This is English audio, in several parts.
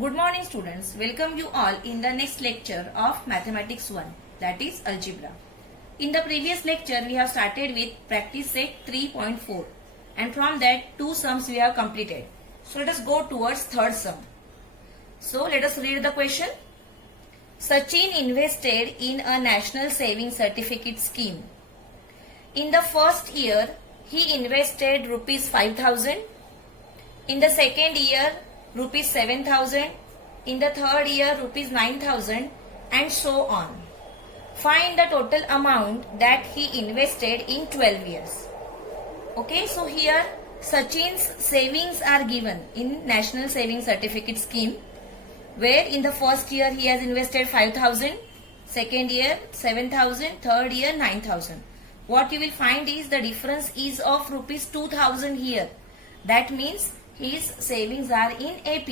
Good morning students. Welcome you all in the next lecture of Mathematics 1, that is Algebra. In the previous lecture we have started with practice set 3.4 and from that two sums we have completed. So let us go towards third sum. So let us read the question. Sachin invested in a national saving certificate scheme. In the first year he invested rupees 5,000. In the second year rupees 7,000, in the third year rupees 9,000 and so on. Find the total amount that he invested in 12 years. Okay, so here Sachin's savings are given in National Saving Certificate Scheme, where in the first year he has invested 5,000, second year 7,000, third year 9,000. What you will find is the difference is of rupees 2,000 here. That means his savings are in AP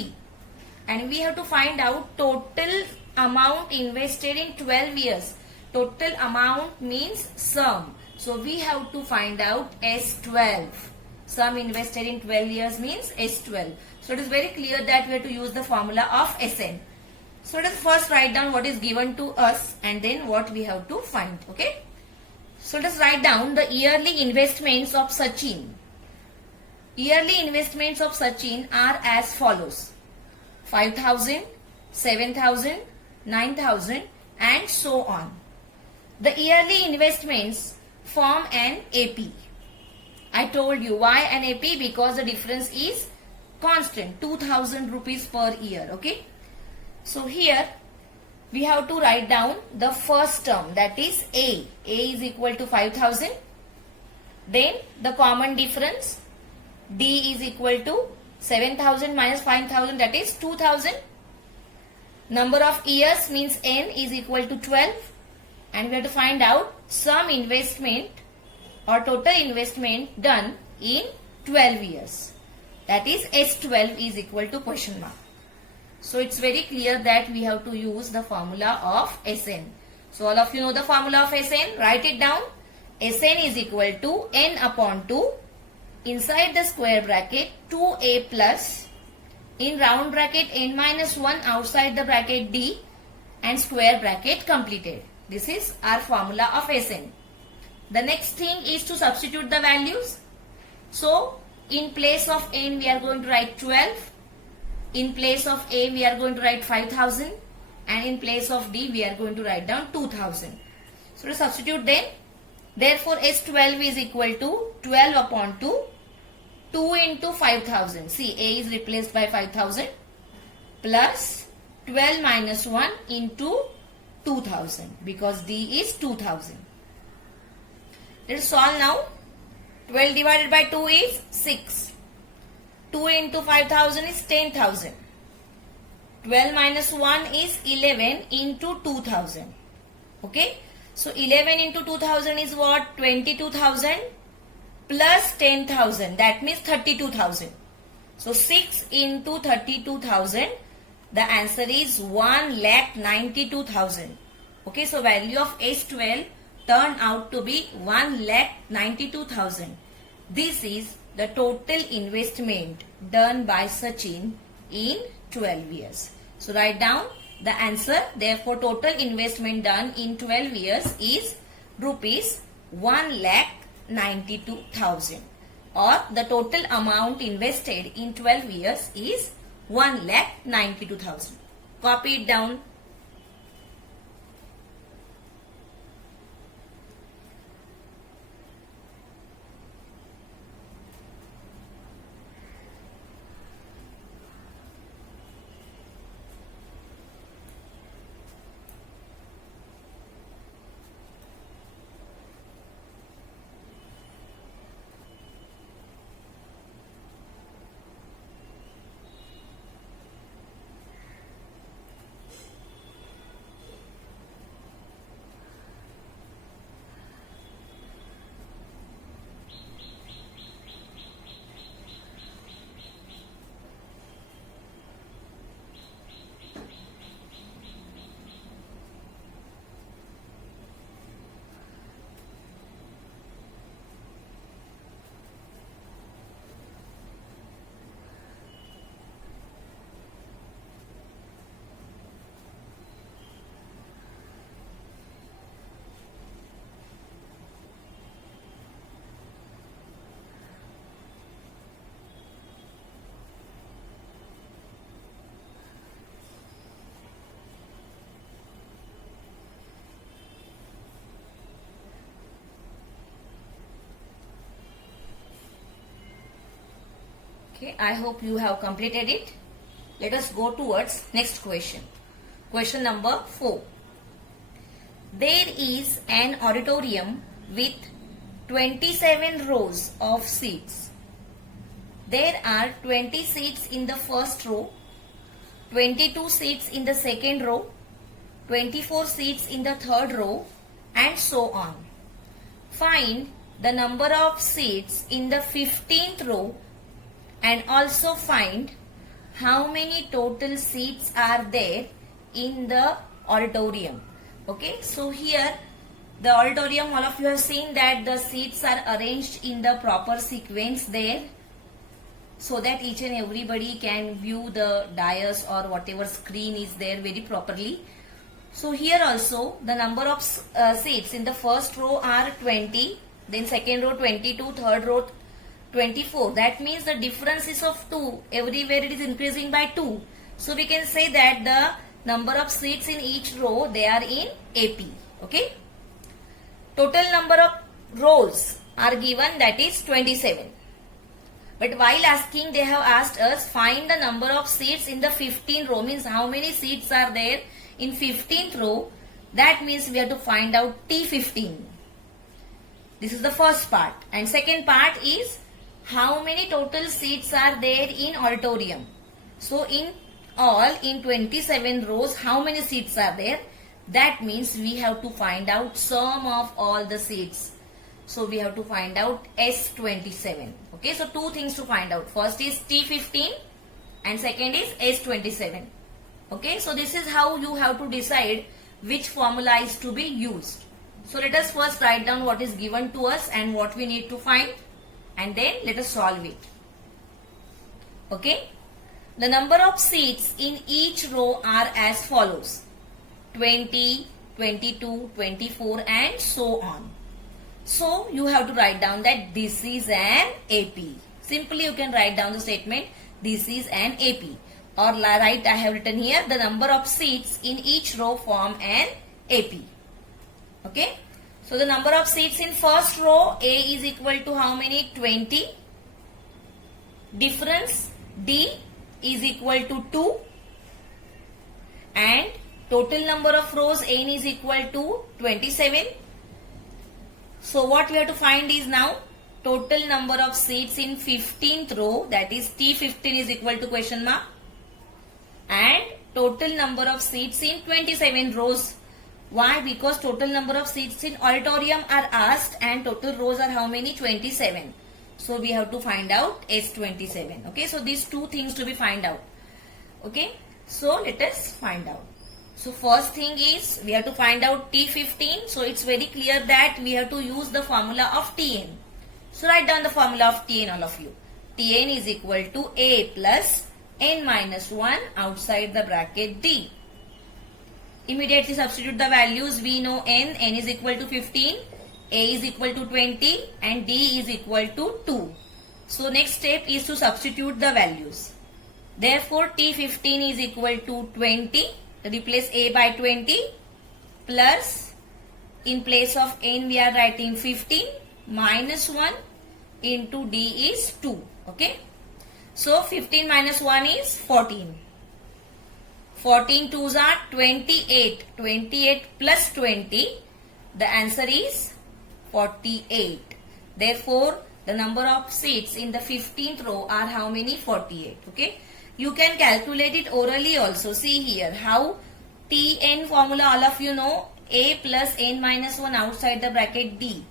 and we have to find out total amount invested in 12 years. Total amount means sum. So we have to find out S12. Sum invested in 12 years means S12. So it is very clear that we have to use the formula of SN. So let us first write down what is given to us and then what we have to find. Okay. So let us write down the yearly investments of Sachin. Yearly investments of Sachin are as follows: 5,000, 7,000, 9,000 and so on. The yearly investments form an AP. I told you why an AP, because the difference is constant, 2,000 rupees per year. Okay. So here we have to write down the first term, that is A. A is equal to 5,000. Then the common difference, D is equal to 7,000 minus 5,000, that is 2,000. Number of years means N is equal to 12 and we have to find out sum investment or total investment done in 12 years. That is S12 is equal to question mark. So it's very clear that we have to use the formula of SN. So all of you know the formula of SN. Write it down. SN is equal to N upon 2. Inside the square bracket 2a plus, in round bracket n minus 1, outside the bracket d and square bracket completed. This is our formula of SN. The next thing is to substitute the values. So in place of n we are going to write 12, in place of a we are going to write 5,000 and in place of d we are going to write down 2,000. So to substitute then, therefore S12 is equal to 12 upon 2, 2 into 5,000. See, A is replaced by 5,000 plus 12 minus 1 into 2,000 because D is 2,000. Let us solve now. 12 divided by 2 is 6. 2 into 5,000 is 10,000. 12 minus 1 is 11 into 2,000. Okay. So 11 into 2,000 is what? 22,000 plus 10,000. That means 32,000. So 6 into 32,000. The answer is 1,92,000. Okay. So value of S12 turned out to be 1,92,000. This is the total investment done by Sachin in 12 years. So write down the answer. Therefore, total investment done in 12 years is rupees 1,92,000, or the total amount invested in 12 years is 1,92,000. Copy it down. Okay, I hope you have completed it. Let us go towards next question. Question number 4. There is an auditorium with 27 rows of seats. There are 20 seats in the first row, 22 seats in the second row, 24 seats in the third row, and so on. Find the number of seats in the 15th row and also find how many total seats are there in the auditorium. Okay, so here the auditorium, all of you have seen that the seats are arranged in the proper sequence there, so that each and everybody can view the dais or whatever screen is there very properly. So here also the number of seats in the first row are 20, then second row 22, third row 24. That means the difference is of 2. Everywhere it is increasing by 2. So we can say that the number of seats in each row, they are in AP. Okay. Total number of rows are given, that is 27. But while asking, they have asked us find the number of seats in the 15th row, means how many seats are there in 15th row. That means we have to find out T15. This is the first part. And second part is how many total seats are there in auditorium. So in all, in 27 rows, how many seats are there? That means we have to find out sum of all the seats. So we have to find out S27. Okay, so two things to find out. First is T15 and second is S27. Okay, so this is how you have to decide which formula is to be used. So let us first write down what is given to us and what we need to find, and then let us solve it. Okay, the number of seats in each row are as follows: 20, 22, 24 and so on. So you have to write down that this is an AP. Simply you can write down the statement, this is an AP. Or write, I have written here, the number of seats in each row form an AP. Okay. So the number of seats in first row, A is equal to how many? 20. Difference D is equal to 2. And total number of rows N is equal to 27. So what we have to find is now total number of seats in 15th row, that is T15 is equal to question mark, and total number of seats in 27 rows. Why? Because total number of seats in auditorium are asked and total rows are how many? 27. So we have to find out S27. Okay, so these two things to be find out. Okay, so let us find out. So first thing is we have to find out T15. So it's very clear that we have to use the formula of Tn. So write down the formula of Tn, all of you. Tn is equal to A plus n minus 1 outside the bracket D. Immediately substitute the values. We know n is equal to 15, A is equal to 20 and D is equal to 2. So next step is to substitute the values. Therefore T15 is equal to 20. Replace A by 20 plus, in place of n we are writing 15 minus 1 into D is 2. Okay. So 15 minus 1 is 14. 14 twos are 28. 28 plus 20. The answer is 48. Therefore, the number of seats in the 15th row are how many? 48. Okay. You can calculate it orally also. See here how Tn formula, all of you know, A plus n minus 1 outside the bracket D.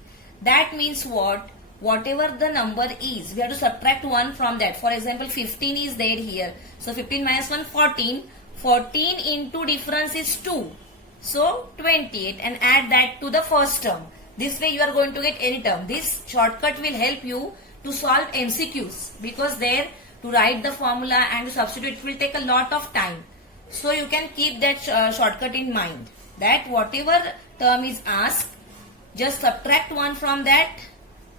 That means what? Whatever the number is, we have to subtract 1 from that. For example, 15 is there here. So 15 minus 1, 14. 14 into difference is 2. So 28 and add that to the first term. This way you are going to get any term. This shortcut will help you to solve MCQs, because there to write the formula and to substitute it will take a lot of time. So you can keep that shortcut in mind, that whatever term is asked, just subtract 1 from that,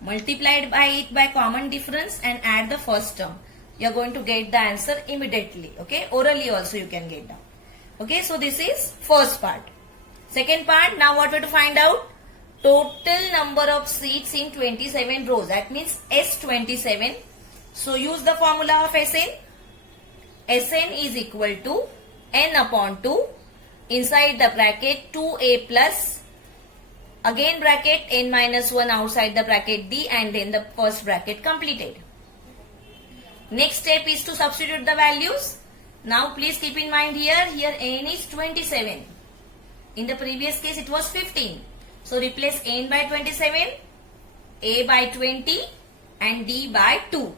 multiplied by it by common difference and add the first term. You are going to get the answer immediately. Okay, orally also you can get down. Okay, so this is first part. Second part, now what we have to find out? Total number of seats in 27 rows. That means S27. So use the formula of Sn. Sn is equal to n upon 2 inside the bracket 2a plus again bracket n minus 1 outside the bracket d, and then the first bracket completed. Next step is to substitute the values. Now please keep in mind here n is 27. In the previous case it was 15. So replace n by 27, a by 20 and d by 2.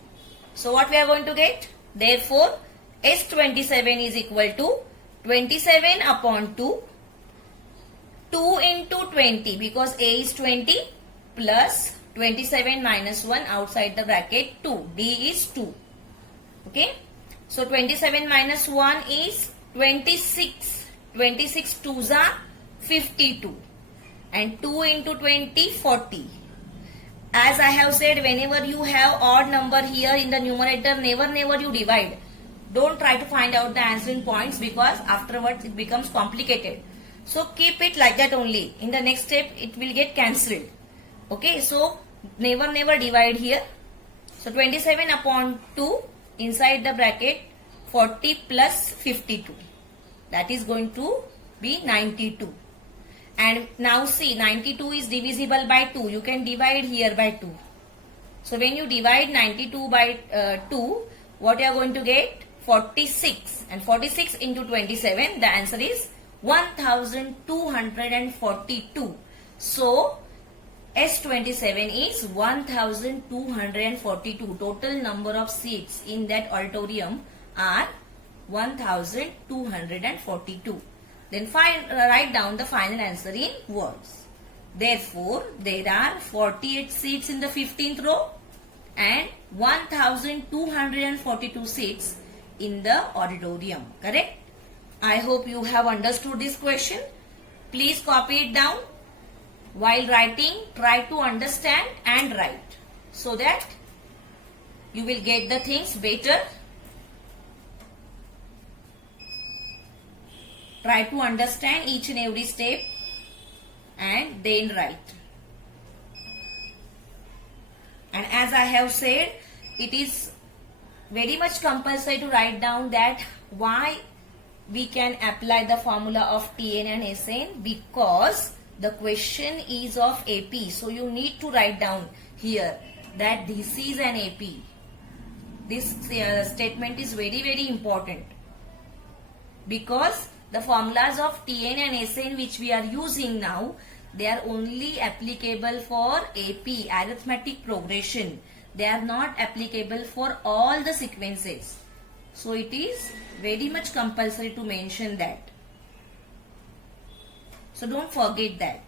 So what we are going to get? Therefore S27 is equal to 27 upon 2, 2 into 20 because a is 20 plus 27 minus 1 outside the bracket 2, d is 2. Okay. So 27 minus 1 is 26. 26 2s are 52. And 2 into 20, 40. As I have said, whenever you have odd number here in the numerator, never you divide. Don't try to find out the answer in points because afterwards it becomes complicated. So keep it like that only. In the next step, it will get cancelled. Okay. So never divide here. So 27 upon 2 inside the bracket 40 plus 52. That is going to be 92. And now see, 92 is divisible by 2. You can divide here by 2. So when you divide 92 by 2, what you are going to get? 46. And 46 into 27, the answer is 1242. So S27 is 1242. Total number of seats in that auditorium are 1242. Then write down the final answer in words. Therefore, there are 48 seats in the 15th row and 1242 seats in the auditorium. Correct? I hope you have understood this question. Please copy it down. While writing, try to understand and write so that you will get the things better. Try to understand each and every step and then write. And as I have said, it is very much compulsory to write down that why we can apply the formula of Tn and Sn, because the question is of AP. So you need to write down here that this is an AP. This statement is very important because the formulas of Tn and Sn which we are using now, they are only applicable for AP, arithmetic progression. They are not applicable for all the sequences. So it is very much compulsory to mention that. So don't forget that.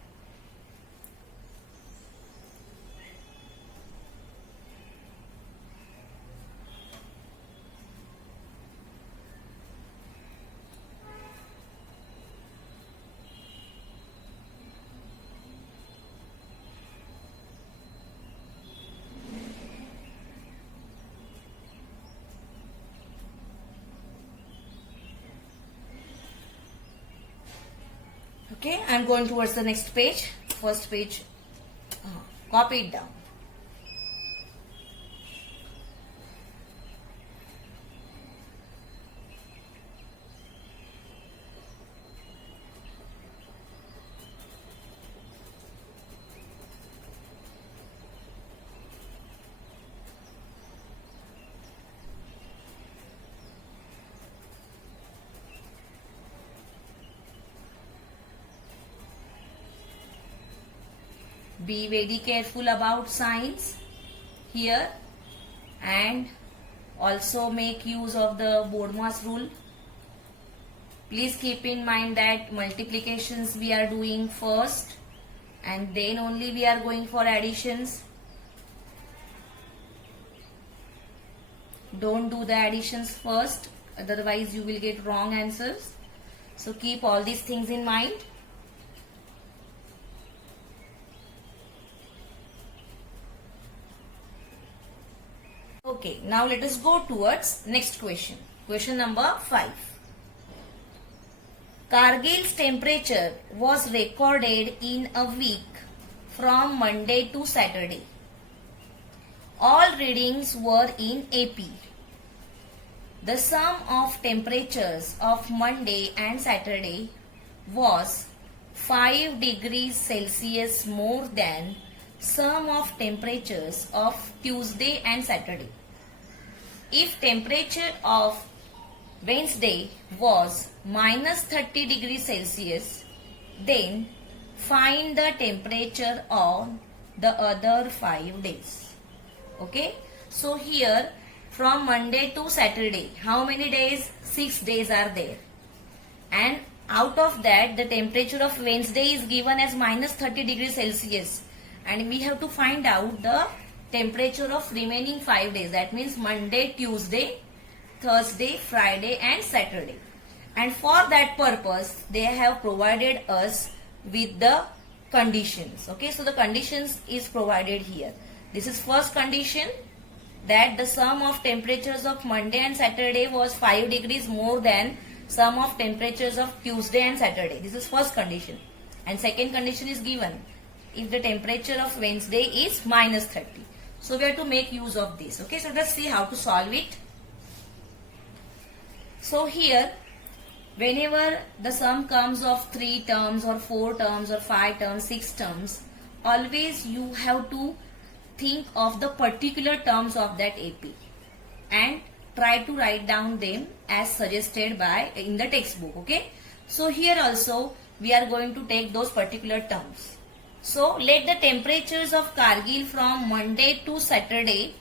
Okay, I am going towards the next page. First page, copy it down. Be very careful about signs here and also make use of the BODMAS rule. Please keep in mind that multiplications we are doing first and then only we are going for additions. Don't do the additions first, otherwise you will get wrong answers. So keep all these things in mind. Okay, now let us go towards next question. Question number 5. Kargil's temperature was recorded in a week from Monday to Saturday. All readings were in AP. The sum of temperatures of Monday and Saturday was 5 degrees Celsius more than sum of temperatures of Tuesday and Saturday. If temperature of Wednesday was minus 30 degrees Celsius, then find the temperature on the other 5 days. Okay, so here from Monday to Saturday, how many days? 6 days are there. And out of that, the temperature of Wednesday is given as minus 30 degrees Celsius. And we have to find out the temperature of remaining 5 days. That means Monday, Tuesday, Thursday, Friday and Saturday. And for that purpose, they have provided us with the conditions. Okay, so the conditions is provided here. This is first condition, that the sum of temperatures of Monday and Saturday was 5 degrees more than sum of temperatures of Tuesday and Saturday. This is first condition. And second condition is given, if the temperature of Wednesday is minus 30. So we have to make use of this. Okay, so let's see how to solve it. So here, whenever the sum comes of 3 terms or 4 terms or 5 terms, 6 terms, always you have to think of the particular terms of that AP and try to write down them as suggested by in the textbook. Okay, so here also we are going to take those particular terms. So let the temperatures of Kargil from Monday to Saturday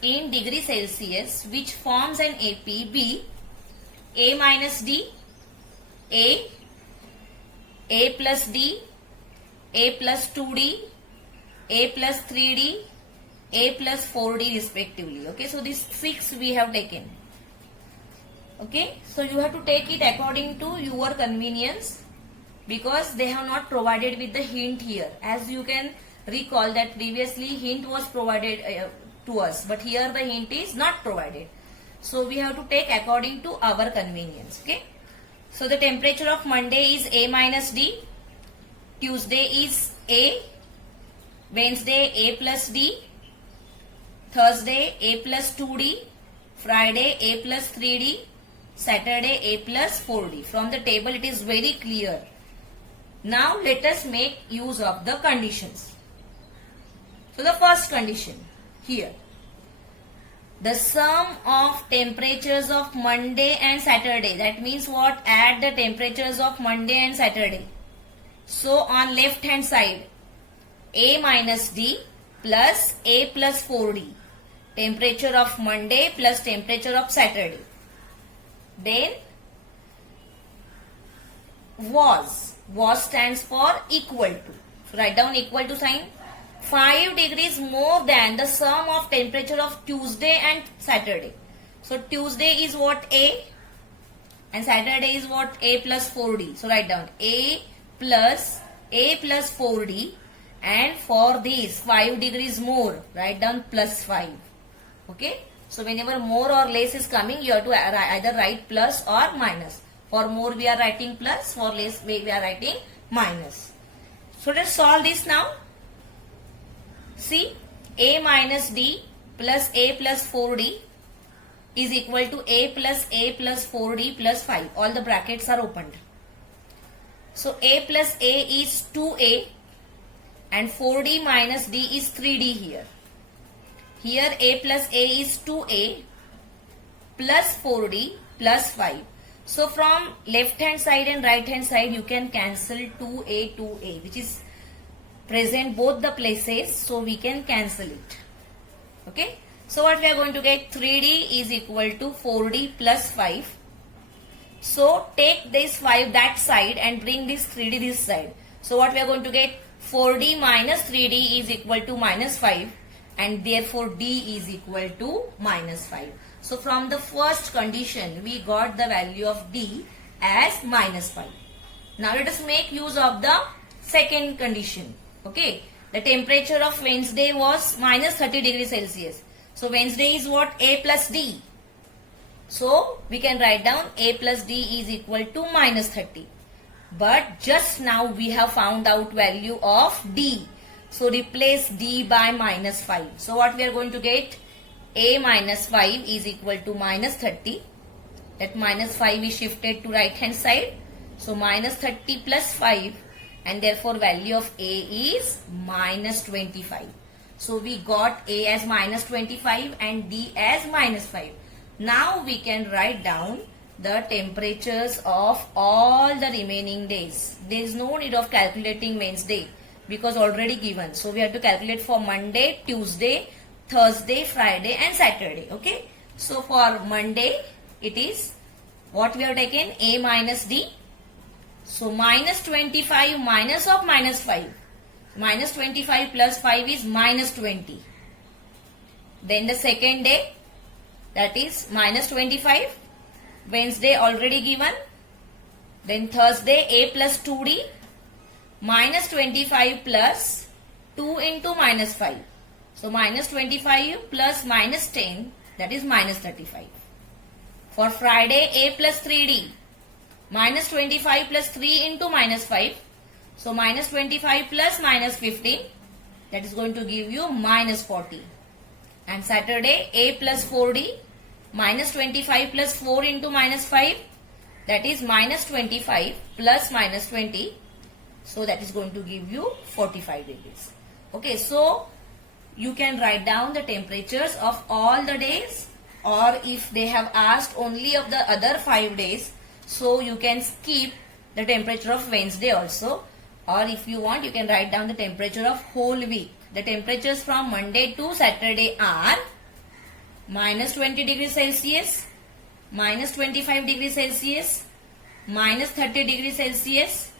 in degree Celsius, which forms an AP, be A minus D, A plus D, A plus 2D, A plus 3D, A plus 4D respectively. Okay, so these 6 we have taken. Okay, so you have to take it according to your convenience, because they have not provided with the hint here. As you can recall that previously hint was provided to us, but here the hint is not provided. So we have to take according to our convenience. Okay, so the temperature of Monday is A minus D, Tuesday is A, Wednesday A plus D, Thursday A plus 2D, Friday A plus 3D, Saturday A plus 4D. From the table it is very clear. Now let us make use of the conditions. So the first condition here, the sum of temperatures of Monday and Saturday. That means what? Add the temperatures of Monday and Saturday. So on left hand side, A minus D plus A plus 4D. Temperature of Monday plus temperature of Saturday. Then was stands for equal to. So write down equal to sign. 5 degrees more than the sum of temperature of Tuesday and Saturday. So Tuesday is what? A, and Saturday is what? A plus 4D. So write down A plus 4D, and for these 5 degrees more, write down plus 5. Okay, so whenever more or less is coming, you have to either write plus or minus. For more we are writing plus, for less we are writing minus. So let's solve this now. See, A minus D plus A plus 4D is equal to A plus 4D plus 5. All the brackets are opened. So A plus A is 2A and 4D minus D is 3D here. Here A plus A is 2A plus 4D plus 5. So from left hand side and right hand side you can cancel 2A, which is present both the places, so we can cancel it. Okay, so what we are going to get? 3D is equal to 4D plus 5. So take this 5 that side and bring this 3D this side. So what we are going to get? 4D minus 3D is equal to minus 5, and therefore D is equal to minus 5. So from the first condition we got the value of D as minus 5. Now let us make use of the second condition. Okay, the temperature of Wednesday was minus 30 degrees Celsius. So Wednesday is what? A plus D. So we can write down A plus D is equal to minus 30. But just now we have found out value of D. So replace d by minus 5. So what we are going to get? A minus 5 is equal to minus 30. That minus 5 is shifted to right hand side. So minus 30 plus 5, and therefore value of A is minus 25. So we got A as minus 25 and D as minus 5. Now we can write down the temperatures of all the remaining days. There is no need of calculating Wednesday because already given. So we have to calculate for Monday, Tuesday, Thursday, Friday and Saturday. Okay. So for Monday it is what we have taken? A minus D. So minus 25 minus of minus 5. Minus 25 plus 5 is minus 20. Then the second day, that is minus 25. Wednesday already given. Then Thursday A plus 2D. Minus 25 plus 2 into minus 5. So minus 25 plus minus 10, that is minus 35. For Friday A plus 3D. Minus 25 plus 3 into minus 5. So minus 25 plus minus 15, that is going to give you minus 40. And Saturday A plus 4D, minus 25 plus 4 into minus 5, that is minus 25 plus minus 20. So that is going to give you 45 degrees. Okay, so you can write down the temperatures of all the days, or if they have asked only of the other 5 days, so you can skip the temperature of Wednesday also. Or if you want, you can write down the temperature of whole week. The temperatures from Monday to Saturday are minus 20 degrees Celsius, minus 25 degrees Celsius, minus 30 degrees Celsius,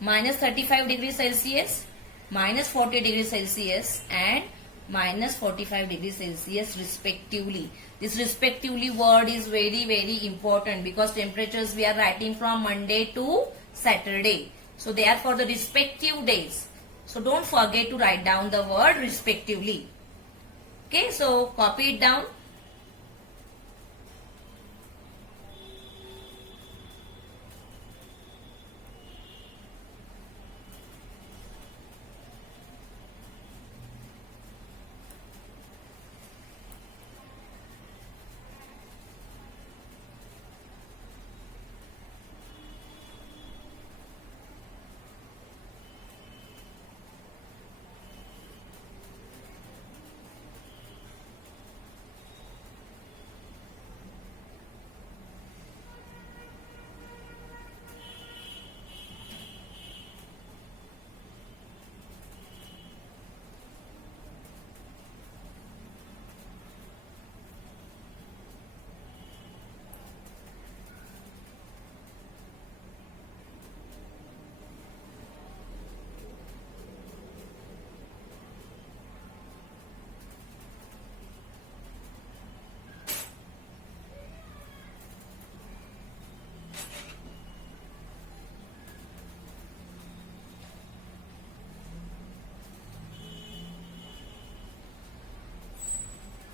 minus 35 degrees Celsius, minus 40 degrees Celsius and minus 45 degrees Celsius respectively. This respectively word is very important because temperatures we are writing from Monday to Saturday. So they are for the respective days. So don't forget to write down the word respectively. Okay, so copy it down.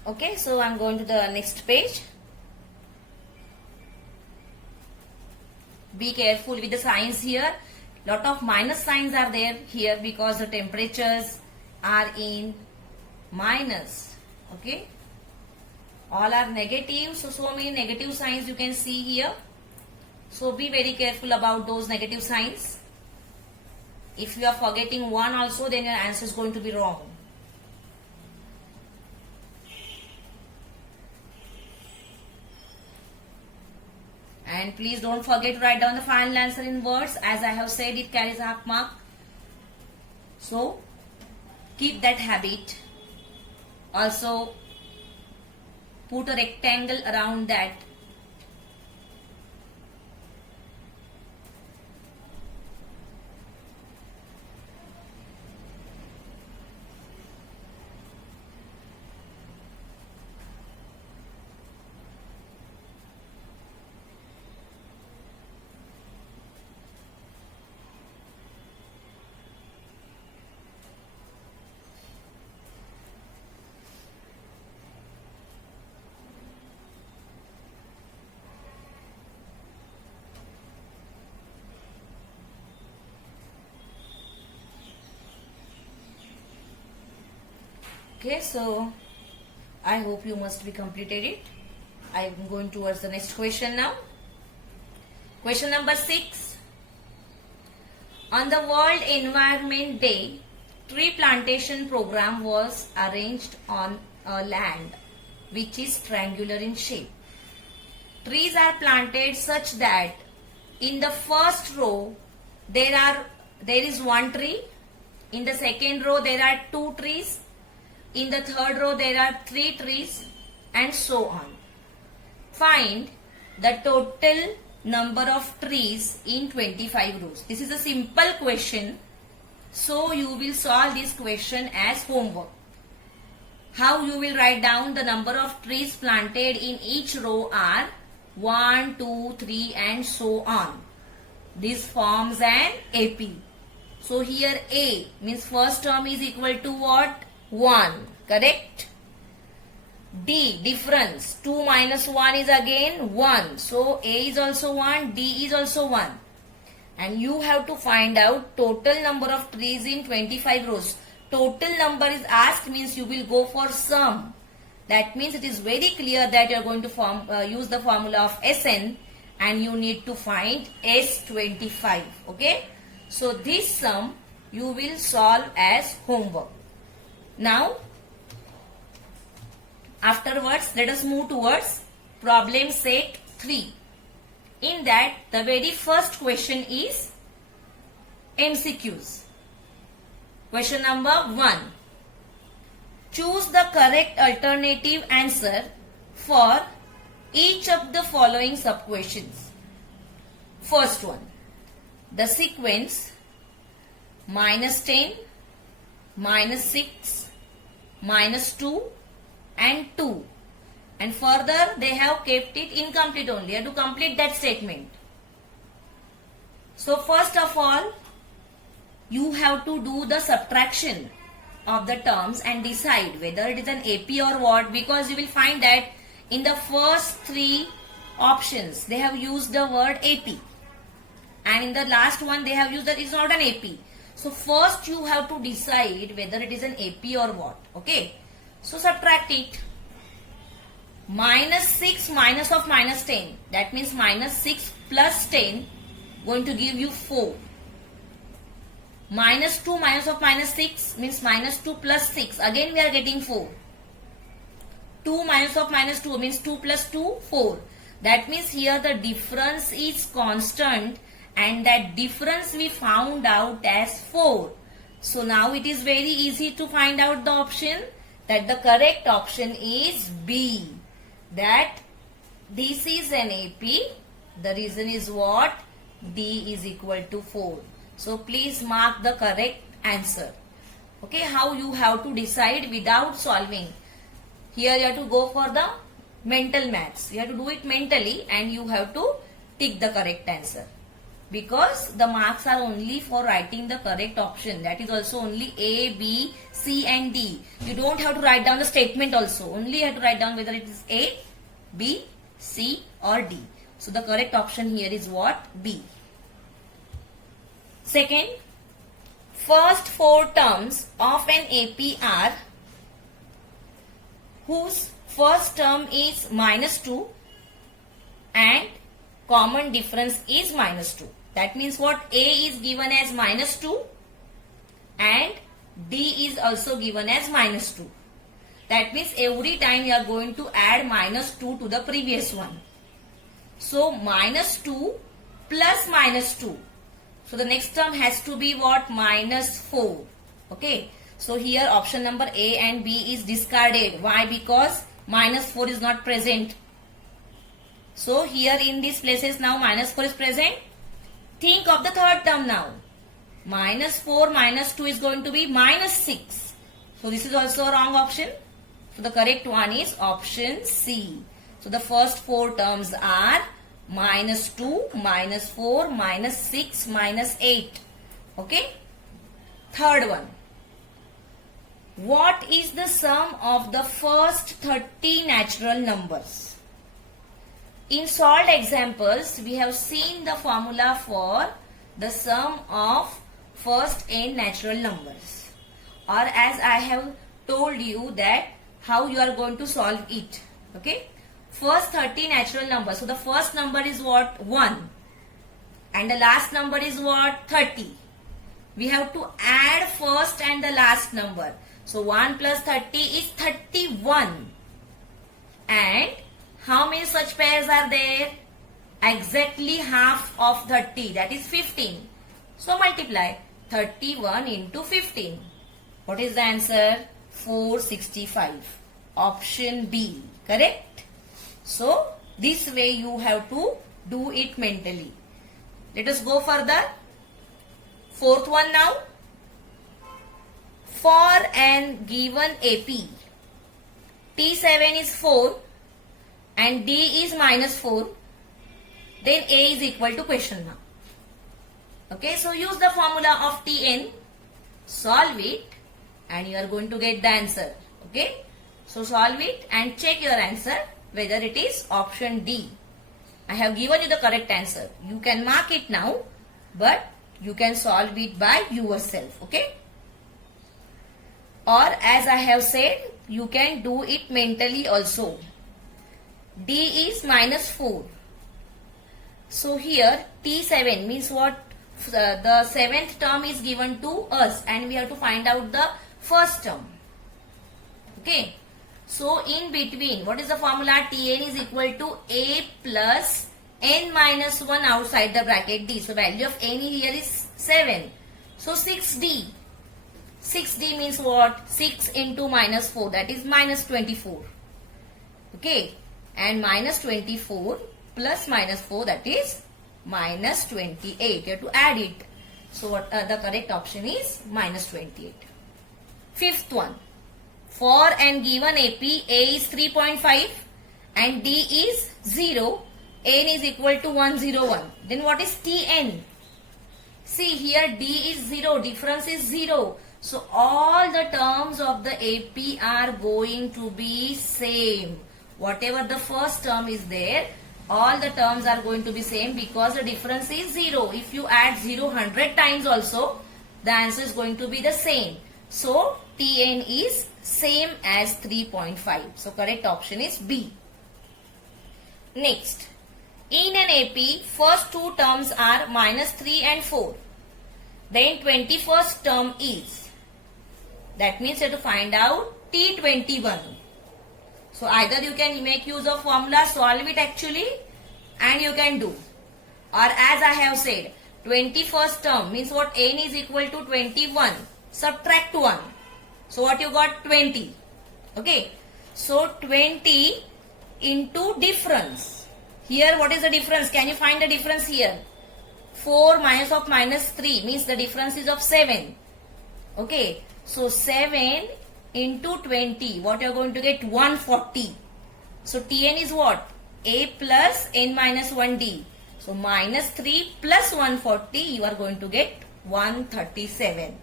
Okay, so I'm going to the next page. Be careful with the signs here. Lot of minus signs are there here because the temperatures are in minus. Okay, all are negative. So many negative signs you can see here. So be very careful about those negative signs. If you are forgetting one also, then your answer is going to be wrong. And please don't forget to write down the final answer in words. As I have said, it carries a half mark. So keep that habit. Also put a rectangle around that. Okay, so I hope you must be completed it. I am going towards the next question now. Question number 6. On the World Environment Day, tree plantation program was arranged on a land which is triangular in shape. Trees are planted such that in the first row there is one tree, in the second row there are two trees, in the third row there are three trees, and so on. Find the total number of trees in 25 rows. This is a simple question, so you will solve this question as homework. How you will write down the number of trees planted in each row are 1, 2, 3 and so on. This forms an AP. So here A means first term is equal to what? 1. Correct? D, difference. 2 minus 1 is again 1. So A is also 1, D is also 1. And you have to find out total number of trees in 25 rows. Total number is asked means you will go for sum. That means it is very clear that you are going to use the formula of SN and you need to find S25. Okay. So this sum you will solve as homework. Now, afterwards, let us move towards problem set 3. In that, the very first question is MCQs. Question number 1. Choose the correct alternative answer for each of the following sub-questions. First one, the sequence -10, -6, -2 and 2. And further they have kept it incomplete only. You have to complete that statement. So first of all, you have to do the subtraction of the terms and decide whether it is an AP or what, because you will find that in the first 3 options they have used the word AP and in the last one they have used that it's not an AP. So first you have to decide whether it is an AP or what. Okay. So subtract it. -6 minus of -10. That means -6 plus 10 going to give you 4. -2 minus of -6 means -2 plus 6. Again we are getting 4. 2 minus of -2 means 2 plus 2, 4. That means here the difference is constant and that difference we found out as 4. So now it is very easy to find out the option, that the correct option is B. That this is an AP. The reason is what? D is equal to 4. So please mark the correct answer. Okay, how you have to decide without solving. Here you have to go for the mental maths. You have to do it mentally and you have to tick the correct answer. Because the marks are only for writing the correct option. That is also only A, B, C and D. You don't have to write down the statement also. Only you have to write down whether it is A, B, C or D. So the correct option here is what? B. Second, first 4 terms of an AP are whose first term is -2 and common difference is -2. That means what? A is given as -2 and D is also given as -2. That means every time you are going to add -2 to the previous one. So -2 plus -2. So the next term has to be what? -4. Okay. So here option number A and B is discarded. Why? Because -4 is not present. So here in these places now -4 is present. Think of the third term now. -4 minus 2 is going to be -6. So this is also a wrong option. So the correct one is option C. So the first 4 terms are -2, -4, -6, -8. Okay. Third one. What is the sum of the first 30 natural numbers? In solved examples, we have seen the formula for the sum of first n natural numbers. Or as I have told you that how you are going to solve it. Okay. First 30 natural numbers. So the first number is what? 1. And the last number is what? 30. We have to add first and the last number. So 1 plus 30 is 31. And how many such pairs are there? Exactly half of 30, that is 15. So multiply 31 into 15. What is the answer? 465. Option B. Correct? So this way you have to do it mentally. Let us go further. Fourth one now. For an given AP, T7 is 4 and D is minus 4, then A is equal to question mark. Okay, so use the formula of Tn, solve it, and you are going to get the answer. Okay, so solve it and check your answer whether it is option D. I have given you the correct answer. You can mark it now, but you can solve it by yourself. Okay, or as I have said, you can do it mentally also. D is minus 4. So here T7 means what? The seventh term is given to us and we have to find out the first term. Okay. So in between, what is the formula? Tn is equal to A plus n minus 1 outside the bracket D. So value of n here is 7. So 6D. 6D means what? 6 into minus 4, that is minus 24. Okay. And minus 24 plus minus 4, that is minus 28. You have to add it. So what the correct option is minus 28. Fifth one. For an given AP, A is 3.5 and D is 0. N is equal to 101. Then what is Tn? See here D is 0. Difference is 0. So all the terms of the AP are going to be same. Whatever the first term is there, all the terms are going to be same because the difference is 0. If you add 0 100 times also, the answer is going to be the same. So Tn is same as 3.5. So correct option is B. Next, in an AP, first two terms are minus 3 and 4. Then 21st term is. That means you have to find out T21. So either you can make use of formula, solve it actually, and you can do. Or as I have said, 21st term means what? N is equal to 21. Subtract 1. So what you got? 20. Okay. So 20 into difference. Here what is the difference? Can you find the difference here? 4 minus of minus 3 means the difference is of 7. Okay. So 7 into 20. What you are going to get? 140. So Tn is what? A plus n minus 1D. So minus 3 plus 140, you are going to get 137.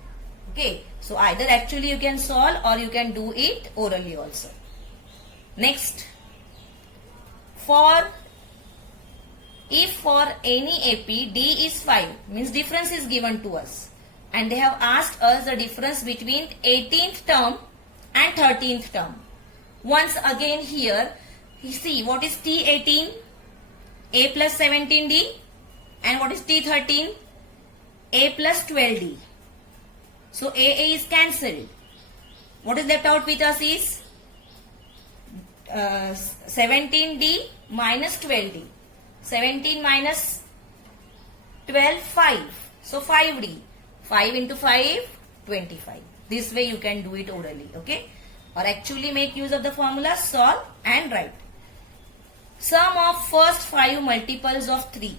Okay. So either actually you can solve or you can do it orally also. Next. If for any AP D is 5, means difference is given to us. And they have asked us the difference between 18th term and 13th term. Once again here, you see what is T18? A plus 17D. And what is T13? A plus 12D. So AA is cancelled. What is left out with us is 17D minus 12D. 17 minus 12, 5. So 5D. 5 into 5, 25. This way you can do it orally. Okay. Or actually make use of the formula, solve and write. Sum of first 5 multiples of 3.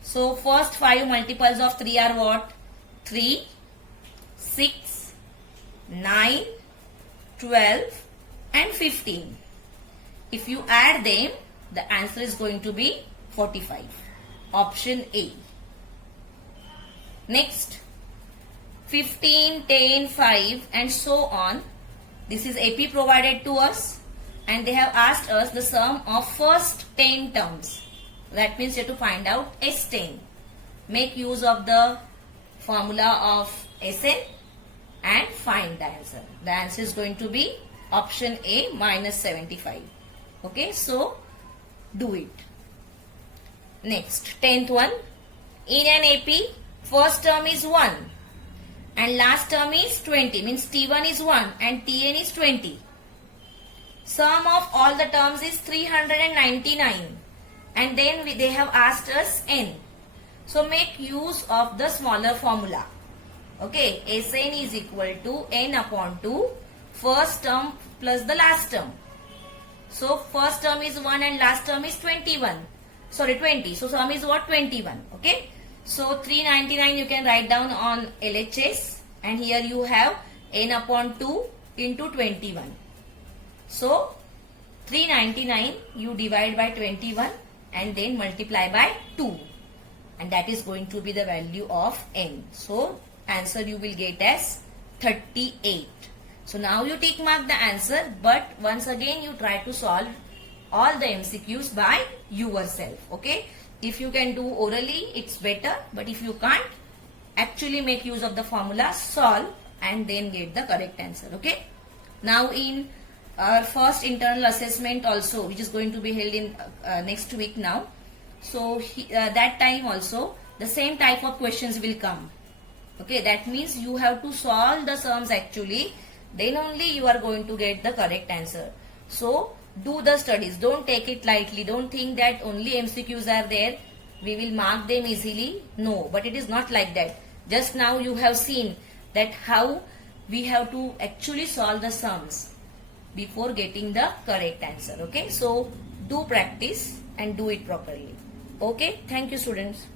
So first 5 multiples of 3 are what? 3, 6, 9, 12 and 15. If you add them, the answer is going to be 45. Option A. Next, 15, 10, 5 and so on. This is AP provided to us and they have asked us the sum of first 10 terms. That means you have to find out S10. Make use of the formula of Sn and find the answer. The answer is going to be option A, minus 75. Okay, so do it. Next, 10th one. In an AP, first term is 1 and last term is 20. Means T1 is 1 and Tn is 20. Sum of all the terms is 399. And then they have asked us n. So make use of the smaller formula. Okay, Sn is equal to n upon 2, first term plus the last term. So first term is 1 and last term is 21. Sorry, 20. So sum is what? 21. Okay. So 399 you can write down on LHS, and here you have n upon 2 into 21. So 399 you divide by 21 and then multiply by 2, and that is going to be the value of n. So answer you will get as 38. So now you tick mark the answer, but once again you try to solve all the MCQs by yourself. Okay, if you can do orally it's better, but if you can't, actually make use of the formula, solve and then get the correct answer. Okay, now in our first internal assessment also, which is going to be held in next week now, so that time also the same type of questions will come. Okay, that means you have to solve the sums actually, then only you are going to get the correct answer. So do the studies, don't take it lightly, don't think that only MCQs are there, we will mark them easily. No, but it is not like that. Just now you have seen that how we have to actually solve the sums before getting the correct answer. Okay, so do practice and do it properly. Okay, thank you students.